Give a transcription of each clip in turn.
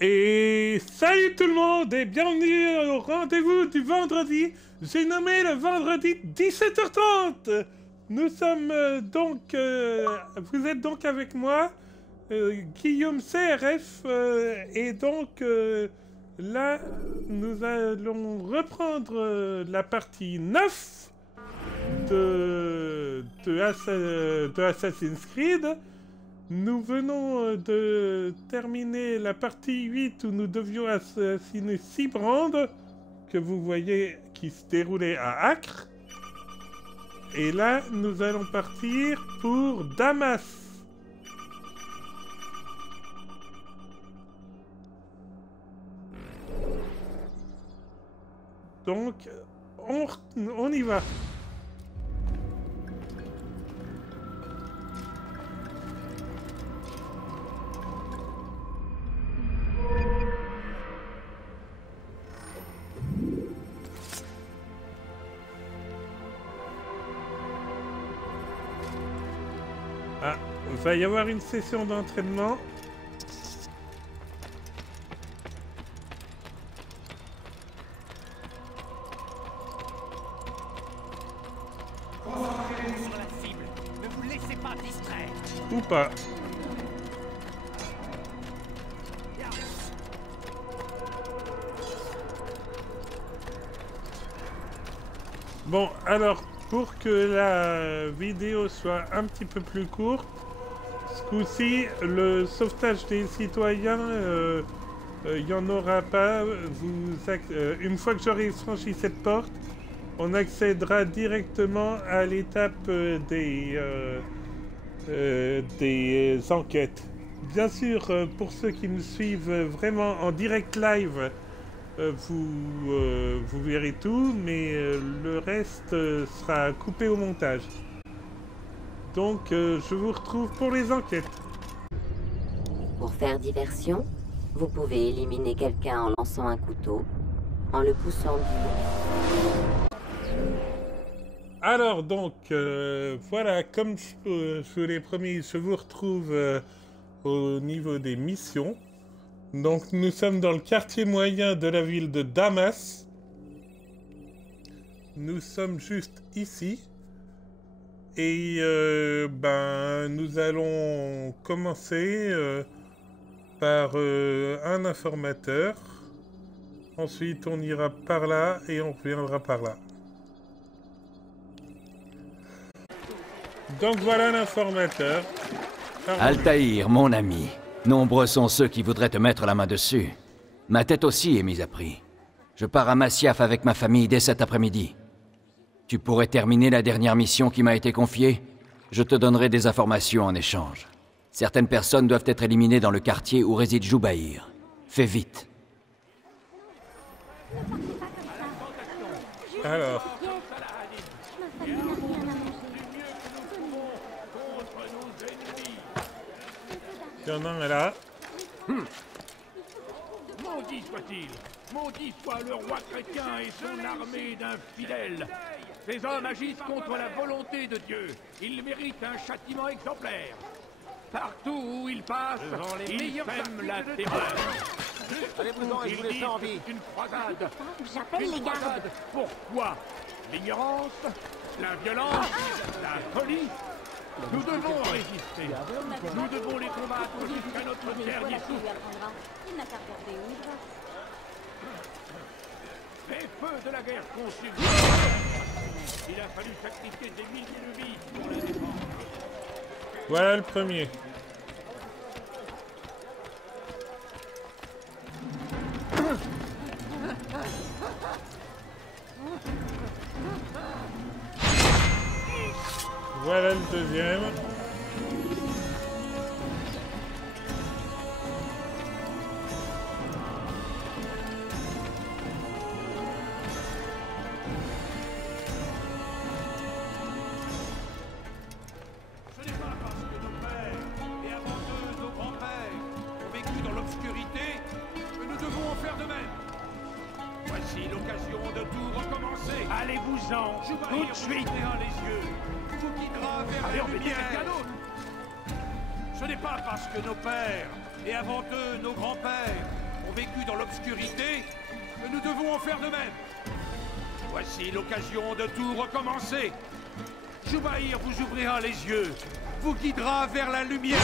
Et salut tout le monde et bienvenue au rendez-vous du vendredi. J'ai nommé le vendredi 17h30. Nous sommes vous êtes donc avec moi, Guillaume CRF, et donc là nous allons reprendre la partie 9 de Assassin's Creed. Nous venons de terminer la partie 8 où nous devions assassiner Sibrand, que vous voyez qui se déroulait à Acre. Et là, nous allons partir pour Damas. Donc, on y va. Ah, il va y avoir une session d'entraînement. Concentrez-vous sur la cible. Ne vous laissez pas distraire. Ou pas. Bon, alors, pour que la vidéo soit un petit peu plus courte, ce coup-ci, le sauvetage des citoyens, il n'y en aura pas. Une fois que j'aurai franchi cette porte, on accédera directement à l'étape des enquêtes. Bien sûr, pour ceux qui me suivent vraiment en direct live, vous verrez tout, mais le reste sera coupé au montage. Donc, je vous retrouve pour les enquêtes. Pour faire diversion, vous pouvez éliminer quelqu'un en lançant un couteau, en le poussant du dos. Alors donc, voilà, comme je vous l'ai promis, je vous retrouve au niveau des missions. Donc nous sommes dans le quartier moyen de la ville de Damas. Nous sommes juste ici. Et nous allons commencer par un informateur. Ensuite on ira par là et on reviendra par là. Donc voilà l'informateur. Altaïr, mon ami. Nombreux sont ceux qui voudraient te mettre la main dessus. Ma tête aussi est mise à prix. Je pars à Masyaf avec ma famille dès cet après-midi. Tu pourrais terminer la dernière mission qui m'a été confiée? Je te donnerai des informations en échange. Certaines personnes doivent être éliminées dans le quartier où réside Joubaïr. Fais vite. Alors. Il y en a un là. Maudit soit-il! Maudit soit le roi chrétien et son armée d'infidèles! Ces hommes agissent contre la volonté de Dieu. Ils méritent un châtiment exemplaire. Partout où ils passent, ils sèment la terreur. Allez-vous-en et je vous laisse en vie. C'est une croisade. J'appelle Une les gardes. croisade. Pourquoi? L'ignorance, la violence, la folie. Nous devons résister. Nous devons les combattre jusqu'à notre dernier souffle. Il n'a qu'à regarder où il va. Les feux de la guerre consument. Il a fallu sacrifier des milliers de vies pour les défendre. Voilà le premier. Voilà le deuxième. Ce n'est pas parce que nos pères, et avant eux nos grands-pères, ont vécu dans l'obscurité, que nous devons en faire de même. Voici l'occasion de tout recommencer. Allez-vous-en, tout de suite. Les yeux. Vous guidera vers la lumière. Ce n'est pas parce que nos pères, et avant eux nos grands-pères, l'obscurité, nous devons en faire de même. Voici l'occasion de tout recommencer. Jubaïr vous ouvrira les yeux, vous guidera vers la lumière.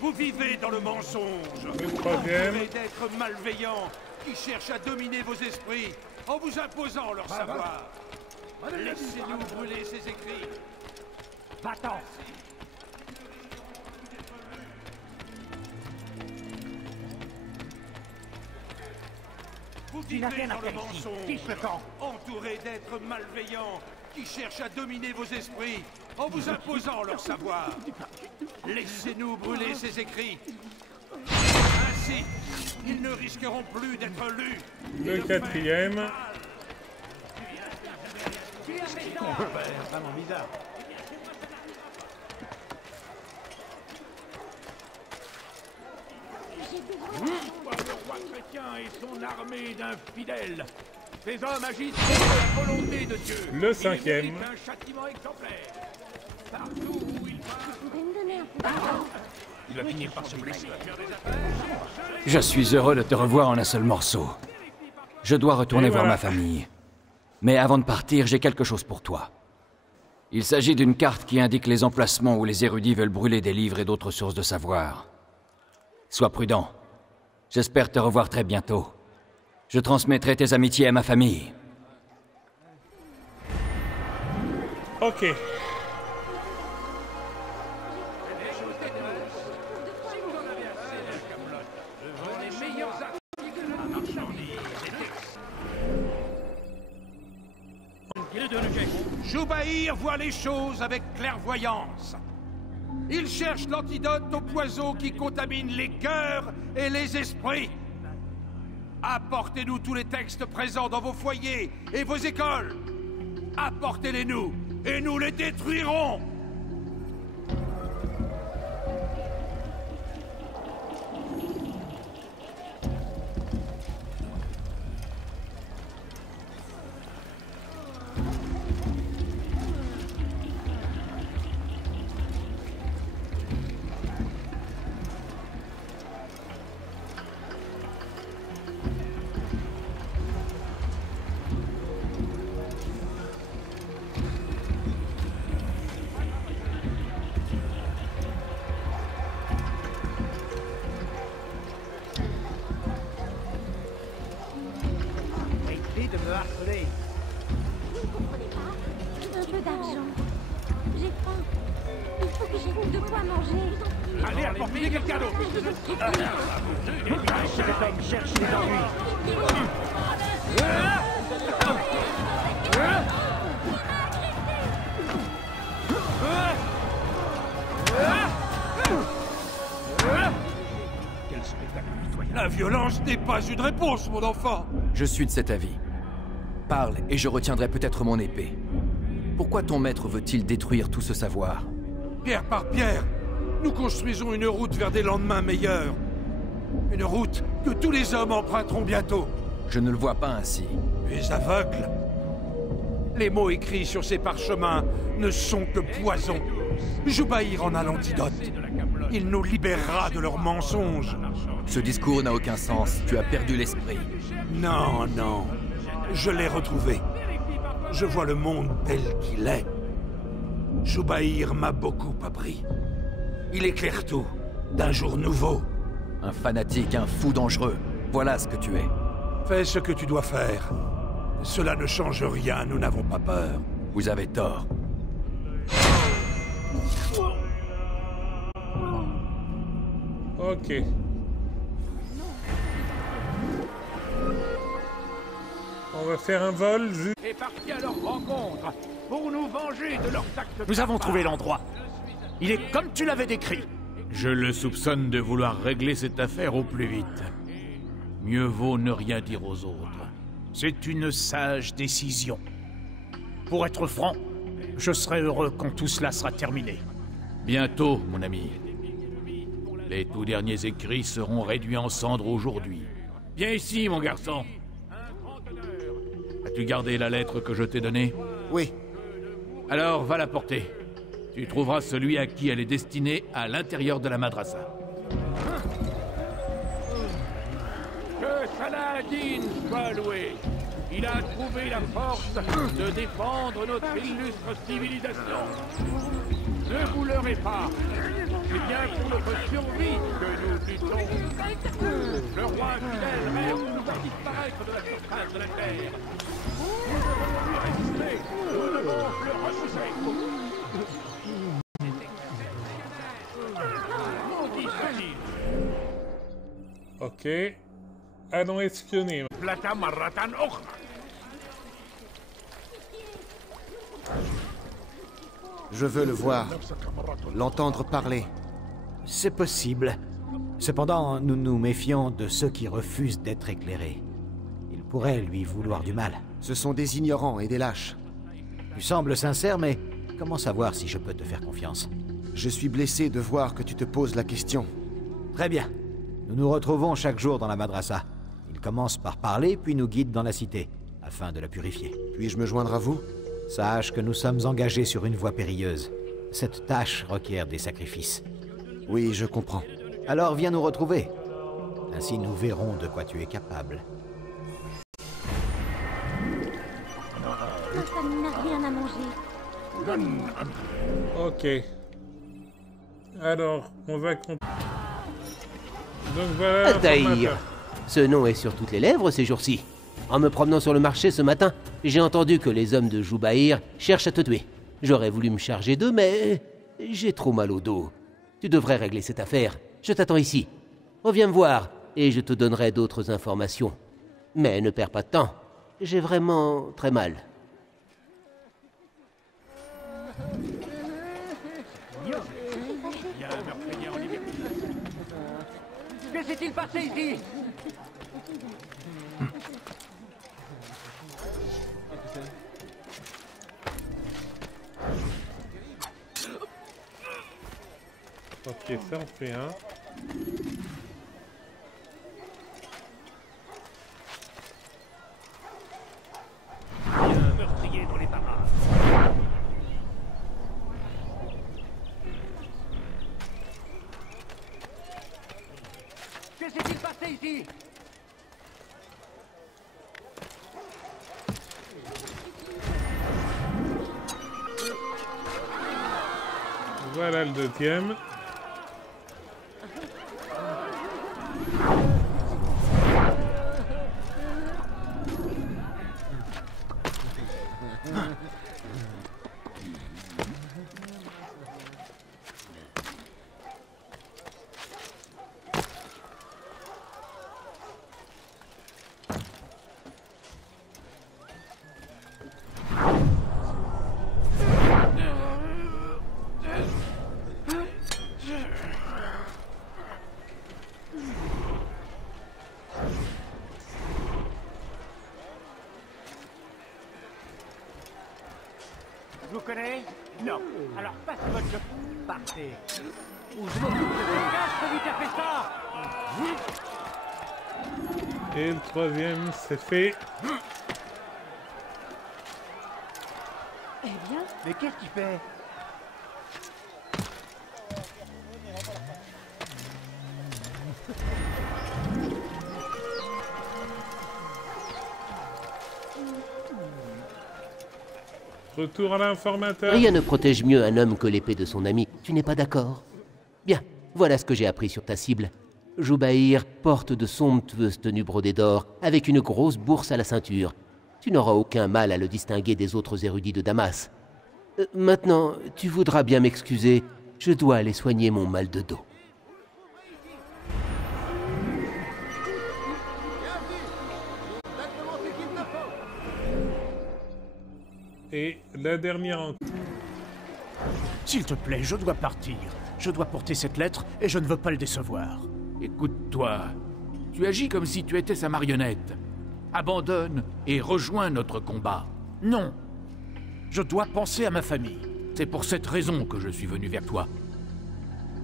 Vous vivez dans le mensonge. Le troisième. Vous d'être malveillants qui cherchent à dominer vos esprits en vous imposant leur savoir. Laissez-nous brûler ces écrits. Va-t'en. Vous Tu n'as vivez rien à dans le faire ici. mensonge, Fiche le camp. entouré d'êtres malveillants qui cherchent à dominer vos esprits en vous imposant leur savoir. Laissez-nous brûler ces écrits. Ainsi, ils ne risqueront plus d'être lus. Le quatrième. Vraiment bizarre. Le roi chrétien et son armée d'infidèles. Ces hommes agissent contre la volonté de Dieu. Le cinquième. Ils méritent un châtiment exemplaire. Partout où ils vont. Il va finir par se blesser. Je suis heureux de te revoir en un seul morceau. Je dois retourner Et voir voilà. ma famille. Mais avant de partir, j'ai quelque chose pour toi. Il s'agit d'une carte qui indique les emplacements où les érudits veulent brûler des livres et d'autres sources de savoir. Sois prudent. J'espère te revoir très bientôt. Je transmettrai tes amitiés à ma famille. Ok. Jubaïr voit les choses avec clairvoyance. Il cherche l'antidote au poison qui contamine les cœurs et les esprits. Apportez-nous tous les textes présents dans vos foyers et vos écoles. Apportez-les-nous et nous les détruirons. Arrêtez de me harceler. Vous ne comprenez pas? Un peu d'argent. J'ai faim. Il faut que j'ai de quoi manger. Allez, apportez quelqu'un d'autre. Cet homme cherche les ennuis. Quel spectacle pitoyable. La violence n'est pas une réponse, mon enfant. Je suis de cet avis. Parle et je retiendrai peut-être mon épée. Pourquoi ton maître veut-il détruire tout ce savoir? Pierre par pierre, nous construisons une route vers des lendemains meilleurs. Une route que tous les hommes emprunteront bientôt. Je ne le vois pas ainsi. Tu es aveugle. Les mots écrits sur ces parchemins ne sont que poison. Jubaïr en a l'antidote. Il nous libérera de leurs mensonges. Ce discours n'a aucun sens. Tu as perdu l'esprit. Non, non. Je l'ai retrouvé. Je vois le monde tel qu'il est. Jubaïr m'a beaucoup appris. Il éclaire tout, d'un jour nouveau. Un fanatique, un fou dangereux. Voilà ce que tu es. Fais ce que tu dois faire. Cela ne change rien, nous n'avons pas peur. Vous avez tort. Ok. On va faire un vol juste... Et parti à leur rencontre pour nous venger de leurs actes. Nous avons trouvé l'endroit. Il est comme tu l'avais décrit. Je le soupçonne de vouloir régler cette affaire au plus vite. Mieux vaut ne rien dire aux autres. C'est une sage décision. Pour être franc, je serai heureux quand tout cela sera terminé. Bientôt, mon ami. Les tout derniers écrits seront réduits en cendres aujourd'hui. Viens ici, mon garçon. As-tu gardé la lettre que je t'ai donnée? Oui. Alors, va la porter. Tu trouveras celui à qui elle est destinée à l'intérieur de la madrasa. Saladin soit loué. Il a trouvé la force de défendre notre illustre civilisation. Ne vous leurrez pas. C'est bien pour notre survie que nous luttons. Le roi fidèle rêve de nous faire disparaître de la surface de la terre. Nous devons lui résister. Nous devons le repousser. Maudit Saladin. Ok. Allons espionner. Plata marratan och. Je veux le voir, l'entendre parler. C'est possible. Cependant, nous nous méfions de ceux qui refusent d'être éclairés. Ils pourraient lui vouloir du mal. Ce sont des ignorants et des lâches. Tu sembles sincère, mais comment savoir si je peux te faire confiance? Je suis blessé de voir que tu te poses la question. Très bien. Nous nous retrouvons chaque jour dans la madrasa. Il commence par parler, puis nous guide dans la cité, afin de la purifier. Puis-je me joindre à vous? Sache que nous sommes engagés sur une voie périlleuse. Cette tâche requiert des sacrifices. Oui, je comprends. Alors viens nous retrouver. Ainsi nous verrons de quoi tu es capable. Ma famille n'a rien à manger. Ok. Alors, on va... Donc voilà... Altaïr. l'informateur. Ce nom est sur toutes les lèvres ces jours-ci. En me promenant sur le marché ce matin, j'ai entendu que les hommes de Joubaïr cherchent à te tuer. J'aurais voulu me charger d'eux, mais j'ai trop mal au dos. Tu devrais régler cette affaire. Je t'attends ici. Reviens me voir, et je te donnerai d'autres informations. Mais ne perds pas de temps. J'ai vraiment très mal. Que s'est-il passé ici? Ok, ça en fait un. Meurtrier dans les parages. Que s'est-il passé ici? Voilà le deuxième. Je vous connais? Non. Alors passez votre jeu. Partez. Ou je m'occupe de ce gars, celui qui a fait ça. Et le troisième, c'est fait. Eh bien, mais qu'est-ce qu'il fait? Retour à l'informateur. Rien ne protège mieux un homme que l'épée de son ami. Tu n'es pas d'accord? Bien, voilà ce que j'ai appris sur ta cible. Joubaïr porte de somptueuses tenues brodées d'or, avec une grosse bourse à la ceinture. Tu n'auras aucun mal à le distinguer des autres érudits de Damas. Maintenant, tu voudras bien m'excuser. Je dois aller soigner mon mal de dos. Et la dernière en... S'il te plaît, je dois partir. Je dois porter cette lettre et je ne veux pas le décevoir. Écoute-toi, tu agis comme si tu étais sa marionnette. Abandonne et rejoins notre combat. Non. Je dois penser à ma famille. C'est pour cette raison que je suis venu vers toi.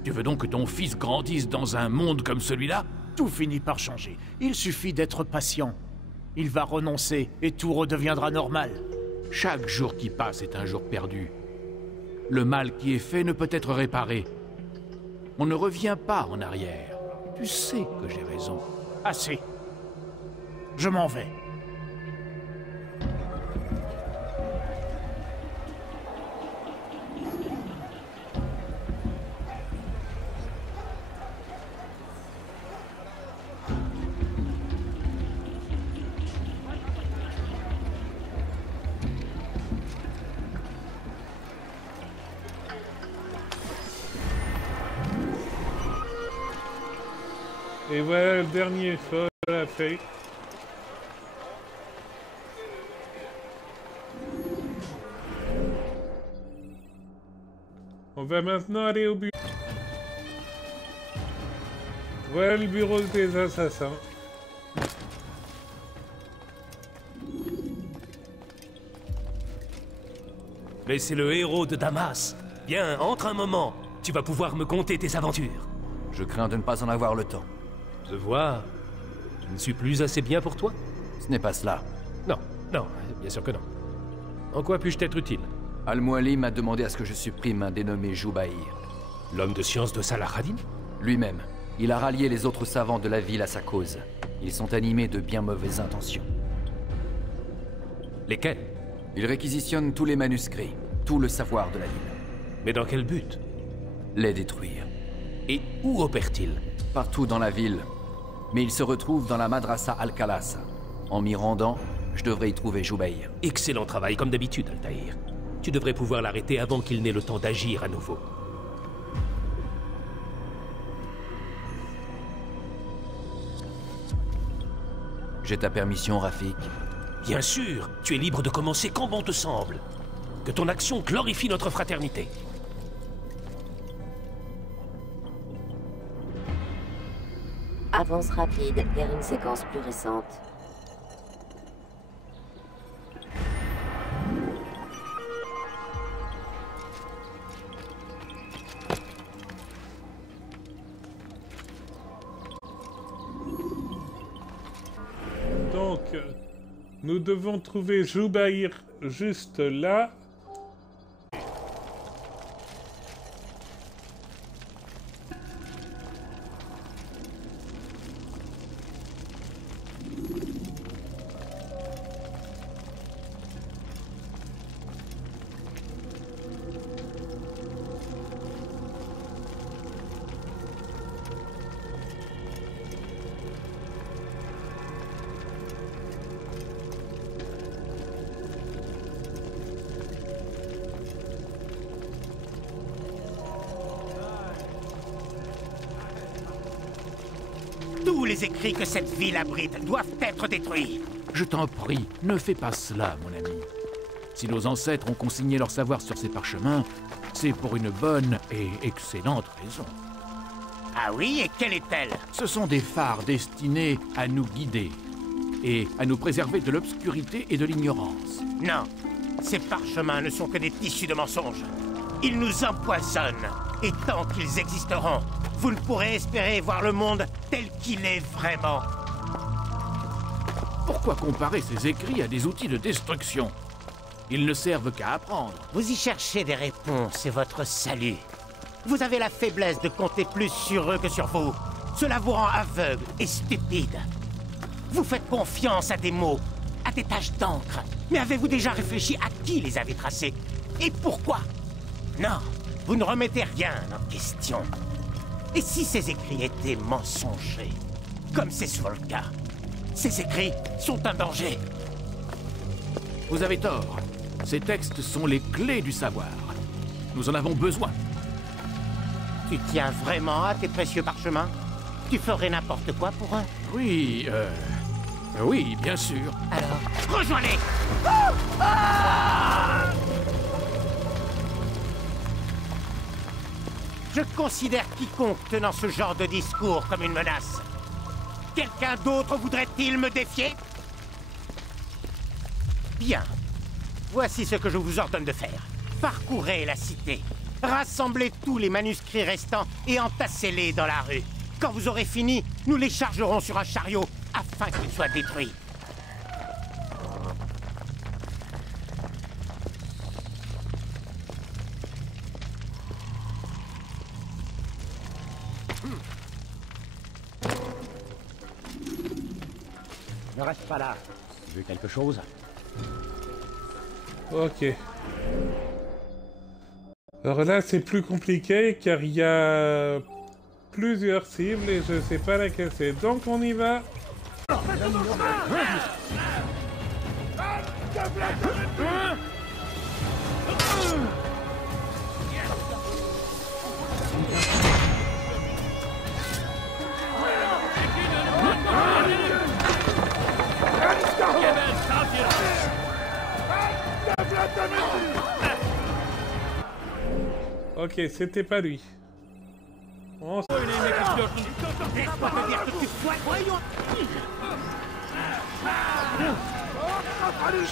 Tu veux donc que ton fils grandisse dans un monde comme celui-là? Tout finit par changer. Il suffit d'être patient. Il va renoncer et tout redeviendra normal. Chaque jour qui passe est un jour perdu. Le mal qui est fait ne peut être réparé. On ne revient pas en arrière. Tu sais que j'ai raison. Assez. Je m'en vais. Et voilà le dernier sol à la fait. On va maintenant aller au bureau. Voilà le bureau des assassins. Mais c'est le héros de Damas. Viens, entre un moment. Tu vas pouvoir me conter tes aventures. Je crains de ne pas en avoir le temps. Je vois. Je ne suis plus assez bien pour toi? Ce n'est pas cela. Non, non, bien sûr que non. En quoi puis-je t'être utile? Al-Mualim m'a demandé à ce que je supprime un dénommé Jubaïr. L'homme de science de Salahadin? Lui-même. Il a rallié les autres savants de la ville à sa cause. Ils sont animés de bien mauvaises intentions. Lesquels? Il réquisitionne tous les manuscrits, tout le savoir de la ville. Mais dans quel but? Les détruire. Et où opère-t-il? Partout dans la ville. Mais il se retrouve dans la Madrasa Al-Khalasa. En m'y rendant, je devrais y trouver Jubaïr. Excellent travail, comme d'habitude, Altaïr. Tu devrais pouvoir l'arrêter avant qu'il n'ait le temps d'agir à nouveau. J'ai ta permission, Rafik? Bien sûr, tu es libre de commencer quand bon te semble. Que ton action glorifie notre fraternité. Avance rapide vers une séquence plus récente. Donc, nous devons trouver Jubaïr juste là. Tous les écrits que cette ville abrite doivent être détruits. Je t'en prie, ne fais pas cela, mon ami. Si nos ancêtres ont consigné leur savoir sur ces parchemins, c'est pour une bonne et excellente raison. Ah oui, et quelle est-elle? Ce sont des phares destinés à nous guider et à nous préserver de l'obscurité et de l'ignorance. Non, ces parchemins ne sont que des tissus de mensonges. Ils nous empoisonnent, et tant qu'ils existeront, vous ne pourrez espérer voir le monde tel qu'il est vraiment. Pourquoi comparer ces écrits à des outils de destruction? Ils ne servent qu'à apprendre. Vous y cherchez des réponses, c'est votre salut. Vous avez la faiblesse de compter plus sur eux que sur vous. Cela vous rend aveugle et stupide. Vous faites confiance à des mots, à des taches d'encre. Mais avez-vous déjà réfléchi à qui les avait tracés? Et pourquoi? Non, vous ne remettez rien en question. Et si ces écrits étaient mensongers, comme c'est souvent le cas, ces écrits sont un danger. Vous avez tort. Ces textes sont les clés du savoir. Nous en avons besoin. Tu tiens vraiment à tes précieux parchemins? Tu ferais n'importe quoi pour eux? Oui, oui, bien sûr. Alors, rejoins-les! Je considère quiconque tenant ce genre de discours comme une menace. Quelqu'un d'autre voudrait-il me défier? Bien. Voici ce que je vous ordonne de faire. Parcourez la cité. Rassemblez tous les manuscrits restants et entassez-les dans la rue. Quand vous aurez fini, nous les chargerons sur un chariot afin qu'ils soient détruits. Ne reste pas là. Vu quelque chose? Ok. Alors là, c'est plus compliqué car il y a plusieurs cibles et je sais pas laquelle c'est. Donc on y va. Ok, c'était pas lui. On s-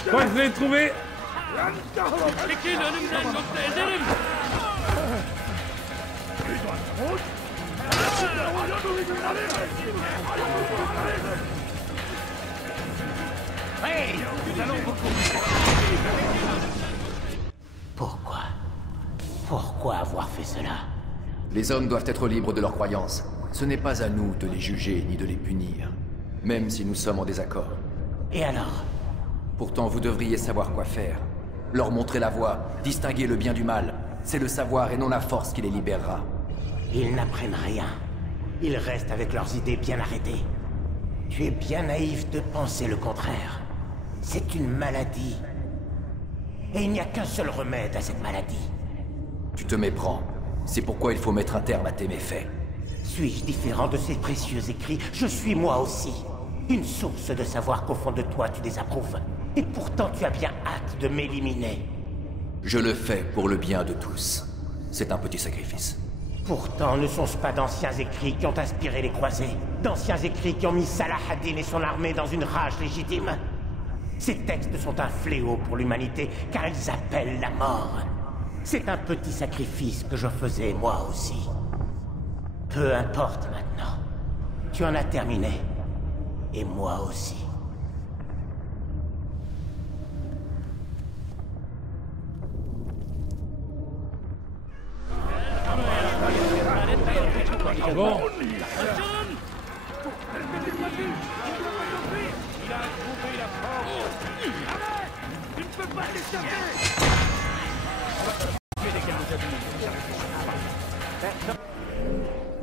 Je crois que je l'ai trouvé. Hey, nous allons beaucoup. Pourquoi avoir fait cela? Les hommes doivent être libres de leurs croyances. Ce n'est pas à nous de les juger ni de les punir, même si nous sommes en désaccord. Et alors? Pourtant, vous devriez savoir quoi faire. Leur montrer la voie, distinguer le bien du mal. C'est le savoir et non la force qui les libérera. Ils n'apprennent rien. Ils restent avec leurs idées bien arrêtées. Tu es bien naïf de penser le contraire. C'est une maladie. Et il n'y a qu'un seul remède à cette maladie. Tu te méprends. C'est pourquoi il faut mettre un terme à tes méfaits. Suis-je différent de ces précieux écrits? Je suis moi aussi. Une source de savoir qu'au fond de toi tu désapprouves. Et pourtant tu as bien hâte de m'éliminer. Je le fais pour le bien de tous. C'est un petit sacrifice. Pourtant, ne sont-ce pas d'anciens écrits qui ont inspiré les croisés? D'anciens écrits qui ont mis Salah ad-Din et son armée dans une rage légitime? Ces textes sont un fléau pour l'humanité, car ils appellent la mort. C'est un petit sacrifice que je faisais moi aussi. Peu importe maintenant. Tu en as terminé. Et moi aussi. Bon.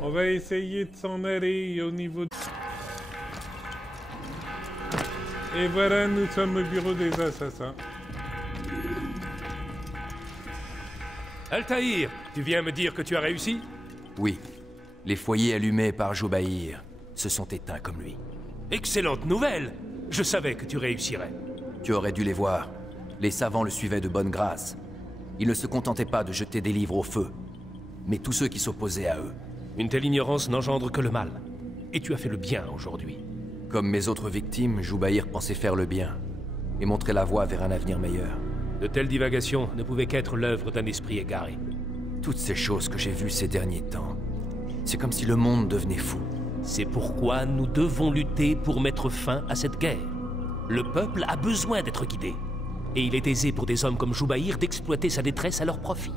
On va essayer de s'en aller au niveau de... Et voilà, nous sommes au bureau des assassins. Altaïr, tu viens me dire que tu as réussi? Oui. Les foyers allumés par Joubaïr se sont éteints comme lui. Excellente nouvelle! Je savais que tu réussirais. Tu aurais dû les voir. Les savants le suivaient de bonne grâce. Ils ne se contentaient pas de jeter des livres au feu, mais tous ceux qui s'opposaient à eux. Une telle ignorance n'engendre que le mal. Et tu as fait le bien aujourd'hui. Comme mes autres victimes, Joubaïr pensait faire le bien et montrer la voie vers un avenir meilleur. De telles divagations ne pouvaient qu'être l'œuvre d'un esprit égaré. Toutes ces choses que j'ai vues ces derniers temps, c'est comme si le monde devenait fou. C'est pourquoi nous devons lutter pour mettre fin à cette guerre. Le peuple a besoin d'être guidé. Et il est aisé pour des hommes comme Joubaïr d'exploiter sa détresse à leur profit.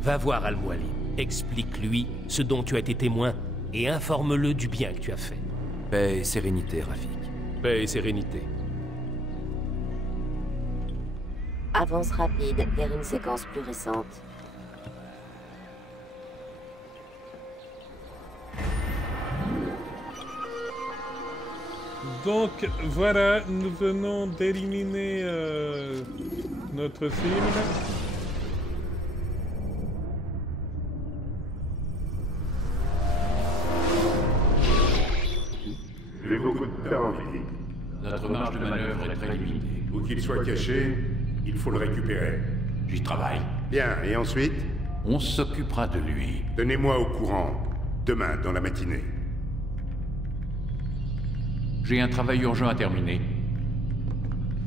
Va voir Al-Mualim, explique-lui ce dont tu as été témoin et informe-le du bien que tu as fait. Paix et sérénité, Rafik. Paix et sérénité. Avance rapide vers une séquence plus récente. Donc voilà, nous venons d'éliminer notre cible. J'ai beaucoup de temps, Philippe. Notre marge de manœuvre est très limitée. Où qu'il soit caché, il faut le récupérer. J'y travaille. Bien, et ensuite? On s'occupera de lui. Tenez-moi au courant, demain, dans la matinée. J'ai un travail urgent à terminer.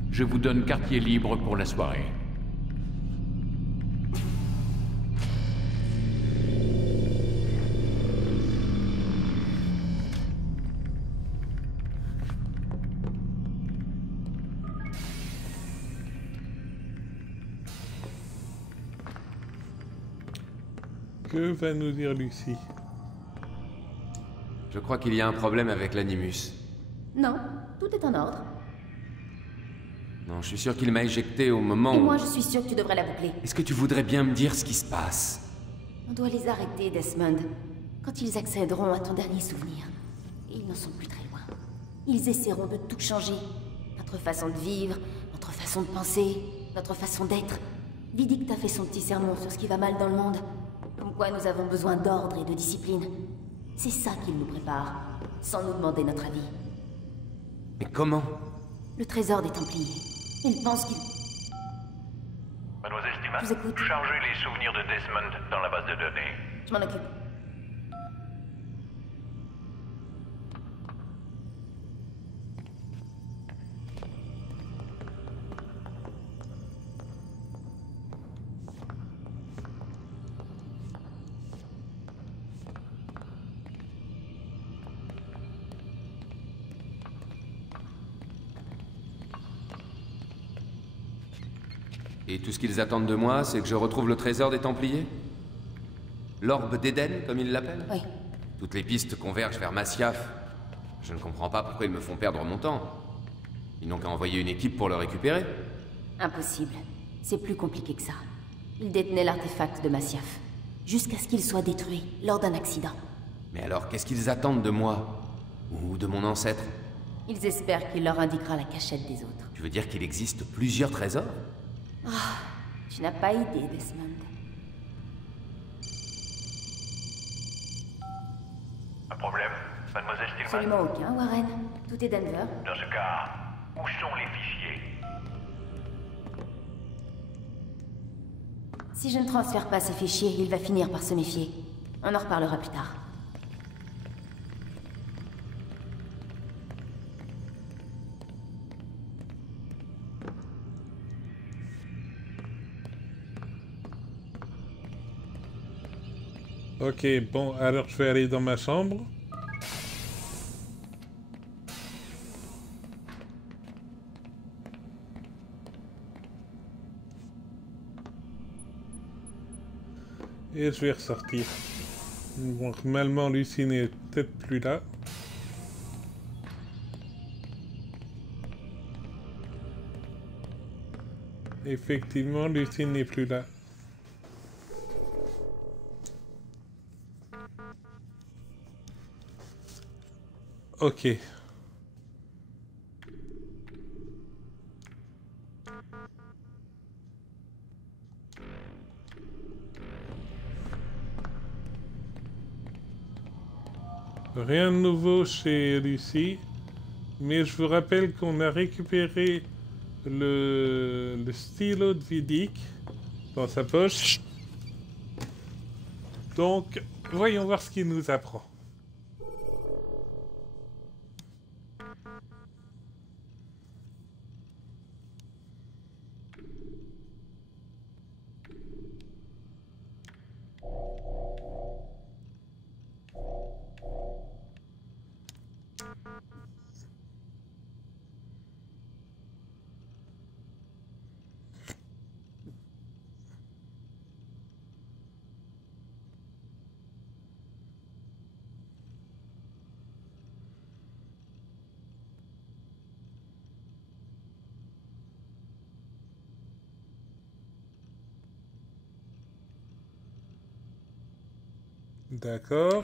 Je vous donne quartier libre pour la soirée. Que va nous dire Lucie? Je crois qu'il y a un problème avec l'Animus. Non, tout est en ordre. Non, je suis sûr qu'il m'a éjecté au moment Et où... moi, je suis sûre que tu devrais la boucler. Est-ce que tu voudrais bien me dire ce qui se passe? On doit les arrêter, Desmond. Quand ils accéderont à ton dernier souvenir. Et ils n'en sont plus très loin. Ils essaieront de tout changer. Notre façon de vivre, notre façon de penser, notre façon d'être. Vidic t'a fait son petit sermon sur ce qui va mal dans le monde. Comme quoi nous avons besoin d'ordre et de discipline. C'est ça qu'il nous prépare, sans nous demander notre avis. Mais comment? Le trésor des Templiers. Il pense qu'il... Mademoiselle Stima, Je vous écoute. chargez les souvenirs de Desmond dans la base de données. Je m'en occupe. Et tout ce qu'ils attendent de moi, c'est que je retrouve le trésor des Templiers? L'orbe d'Éden, comme ils l'appellent? Oui. Toutes les pistes convergent vers Masyaf. Je ne comprends pas pourquoi ils me font perdre mon temps. Ils n'ont qu'à envoyer une équipe pour le récupérer. Impossible. C'est plus compliqué que ça. Ils détenaient l'artefact de Masyaf. Jusqu'à ce qu'il soit détruit, lors d'un accident. Mais alors, qu'est-ce qu'ils attendent de moi? Ou de mon ancêtre? Ils espèrent qu'il leur indiquera la cachette des autres. Tu veux dire qu'il existe plusieurs trésors? Ah, tu n'as pas idée, Desmond. Un problème, Mademoiselle Stillman? Absolument aucun, Warren. Tout est Denver. Dans ce cas, où sont les fichiers? Si je ne transfère pas ces fichiers, il va finir par se méfier. On en reparlera plus tard. Ok, bon, alors je vais aller dans ma chambre. Et je vais ressortir. Bon, normalement, Lucie n'est peut-être plus là. Effectivement, Lucie n'est plus là. Ok. Rien de nouveau chez Lucie, mais je vous rappelle qu'on a récupéré le stylo de Vidic dans sa poche. Donc, voyons voir ce qu'il nous apprend. D'accord.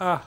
Ah.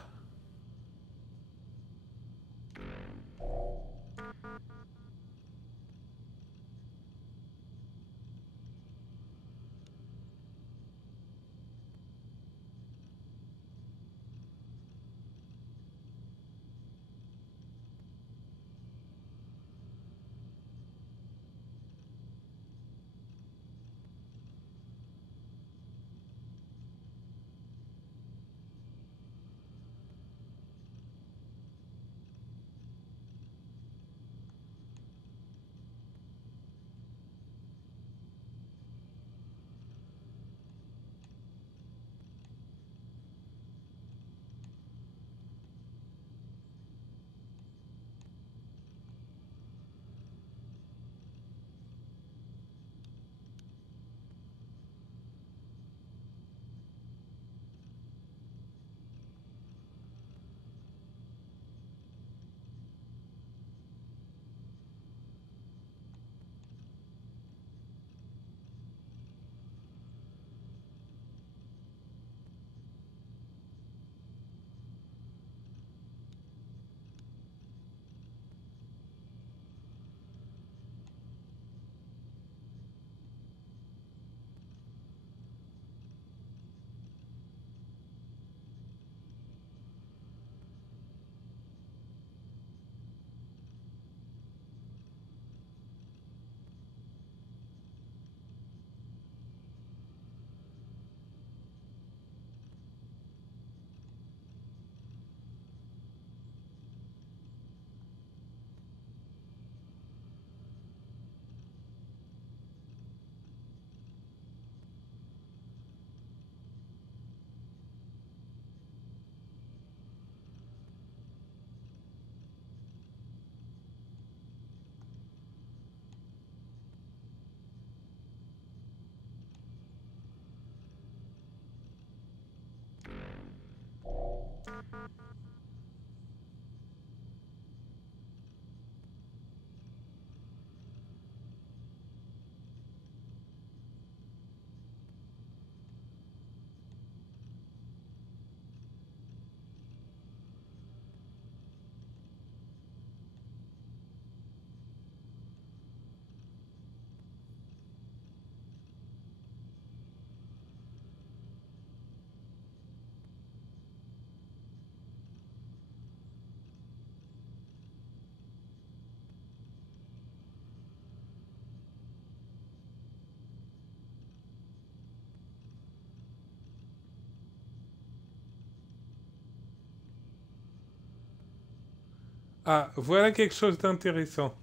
Ah, voilà quelque chose d'intéressant.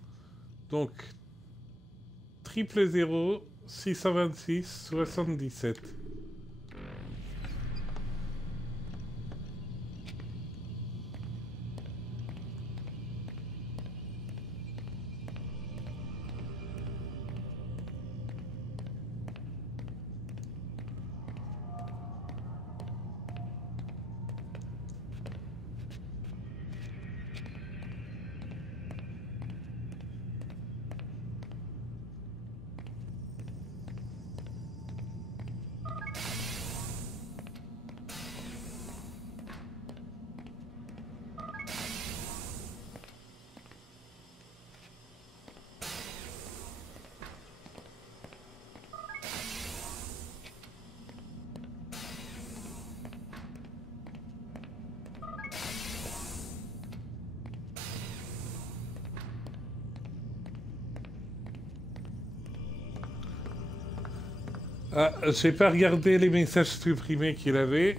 Donc, 000 626 77. Ah, j'ai pas regardé les messages supprimés qu'il avait.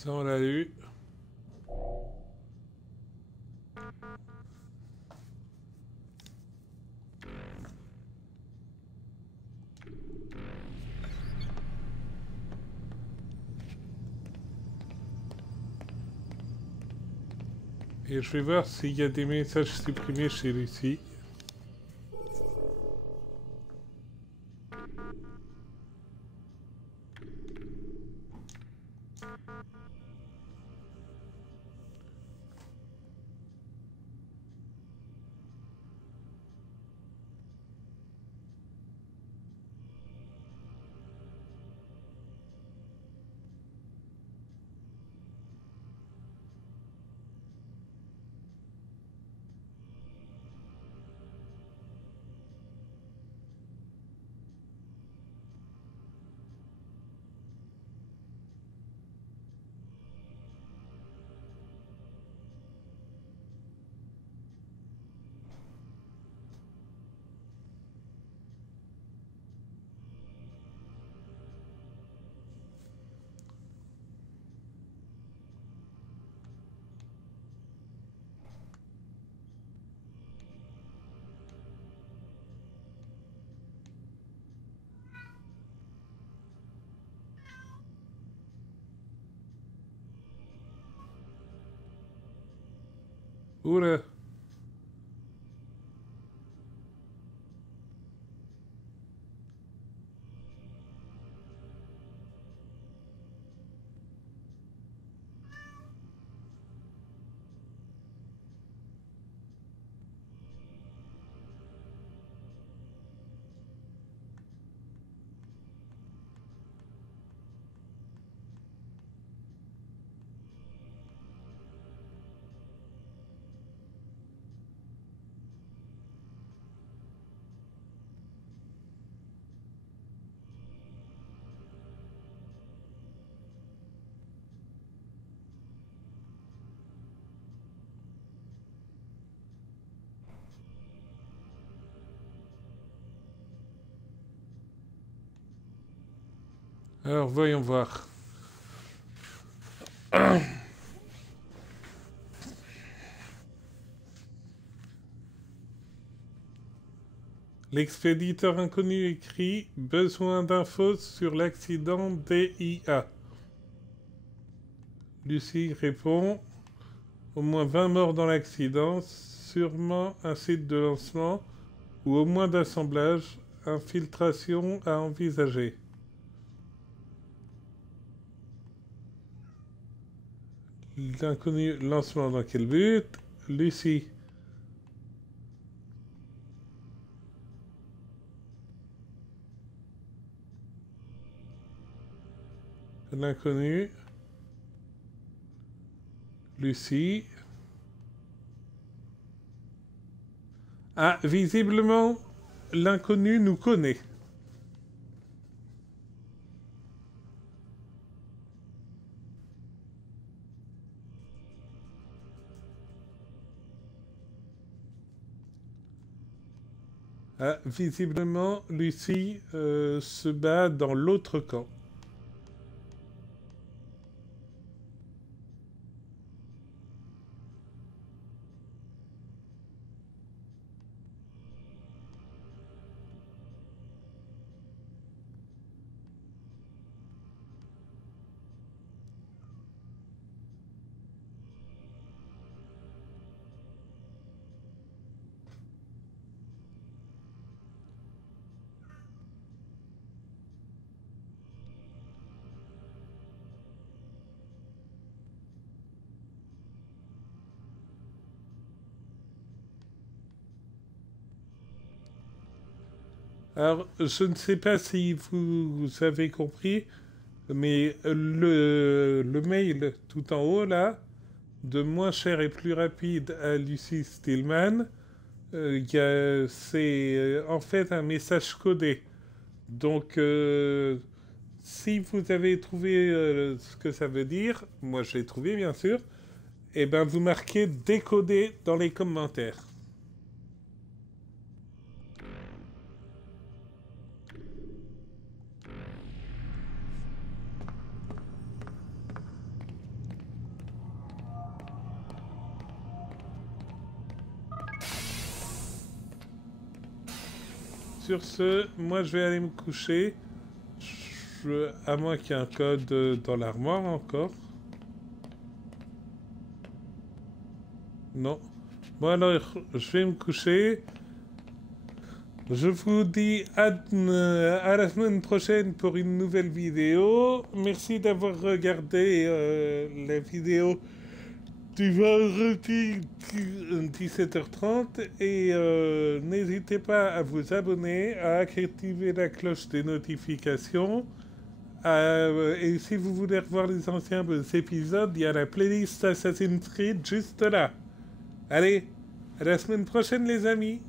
Ça, on l'a lu. Et je vais voir s'il y a des messages supprimés chez Lucie. Oula. Alors, voyons voir. L'expéditeur inconnu écrit « Besoin d'infos sur l'accident DIA ». Lucie répond « Au moins 20 morts dans l'accident, sûrement un site de lancement ou au moins d'assemblage, infiltration à envisager ». L'inconnu, lancement dans quel but? Lucie. L'inconnu. Lucie. Ah, visiblement, l'inconnu nous connaît. Ah, visiblement, Lucie se bat dans l'autre camp. Alors, je ne sais pas si vous avez compris, mais le mail tout en haut, là, de moins cher et plus rapide à Lucie Stillman, c'est en fait un message codé. Donc, si vous avez trouvé ce que ça veut dire, moi je l'ai trouvé bien sûr, et ben vous marquez décodé dans les commentaires. sur ce, moi je vais aller me coucher. À moins qu'il y ait un code dans l'armoire encore. Non. Bon alors, je vais me coucher. Je vous dis à la semaine prochaine pour une nouvelle vidéo. Merci d'avoir regardé la vidéo du vendredi 17h30 et n'hésitez pas à vous abonner, à activer la cloche des notifications. Et si vous voulez revoir les anciens épisodes, il y a la playlist Assassin's Creed juste là. Allez, à la semaine prochaine les amis.